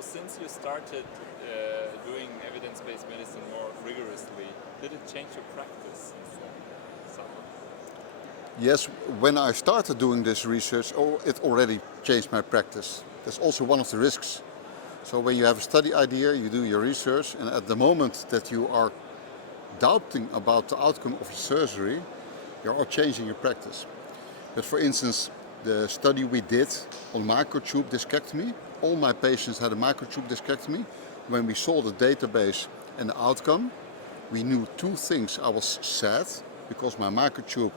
So since you started doing evidence-based medicine more rigorously, did it change your practice in some way? Yes, when I started doing this research, it already changed my practice. That's also one of the risks. So when you have a study idea, you do your research, and at the moment that you are doubting about the outcome of your surgery, you are changing your practice. But for instance, the study we did on microtube discectomy, all my patients had a microtube discectomy. When we saw the database and the outcome, we knew two things. I was sad because my microtube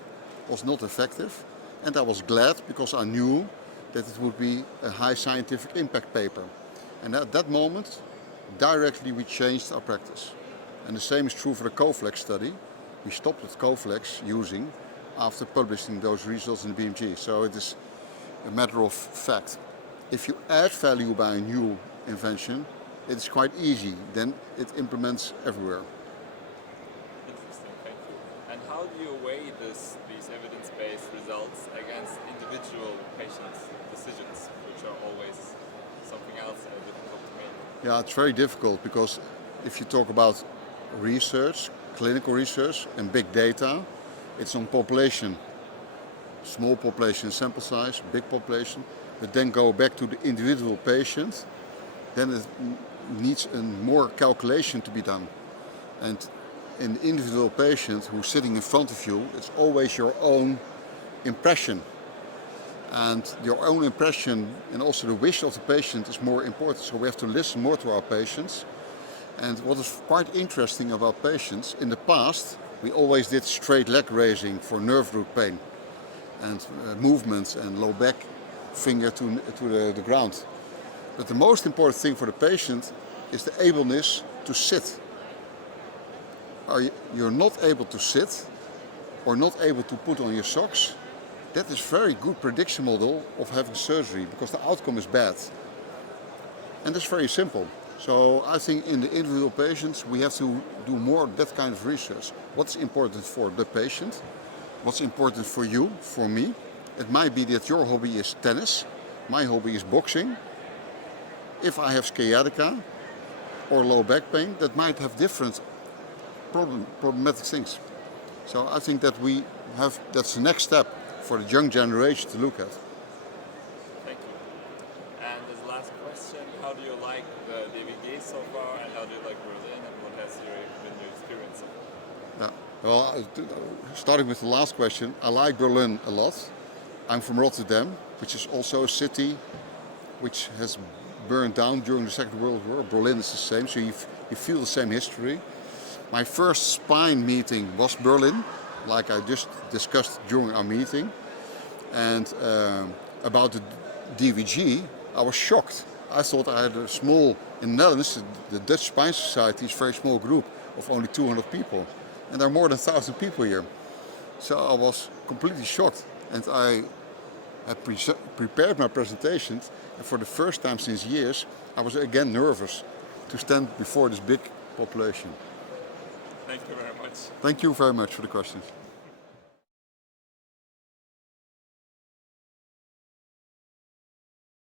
was not effective, and I was glad because I knew that it would be a high scientific impact paper. And at that moment, directly we changed our practice. And the same is true for the Coflex study. We stopped with Coflex using after publishing those results in the BMG. So it is a matter of fact. If you add value by a new invention, it's quite easy. Then it implements everywhere. Interesting, thank you. And how do you weigh these evidence-based results against individual patients' decisions, which are always something else difficult to make? Yeah, it's very difficult because if you talk about research, clinical research and big data, it's on population. Small population sample size, big population, but then go back to the individual patient, then it needs more calculation to be done. And in the individual patient who's sitting in front of you, it's always your own impression. And your own impression and also the wish of the patient is more important. So we have to listen more to our patients. And what is quite interesting about patients, in the past we always did straight leg raising for nerve root pain and movements and low back finger to the ground. But the most important thing for the patient is the ableness to sit. You're not able to sit or not able to put on your socks, that is very good prediction model of having surgery because the outcome is bad. And that's very simple. So I think in the individual patients we have to do more of that kind of research. What's important for the patient? What's important for you, for me? It might be that your hobby is tennis, my hobby is boxing. If I have sciatica or low back pain, that might have different problematic things. So I think that that's the next step for the young generation to look at. Thank you. And as the last question, how do you like the DWG so far, and how do you like Berlin, and what has been your experience so far? Yeah. Well, starting with the last question, I like Berlin a lot. I'm from Rotterdam, which is also a city which has burned down during the Second World War. Berlin is the same, so you feel the same history. My first spine meeting was Berlin, like I just discussed during our meeting. And about the DWG, I was shocked. I thought I had a small, in the Netherlands, the Dutch Spine Society is a very small group of only 200 people. And there are more than 1,000 people here. So I was completely shocked. And I had prepared my presentations, and for the first time since years, I was again nervous to stand before this big population. Thank you very much. Thank you very much for the questions.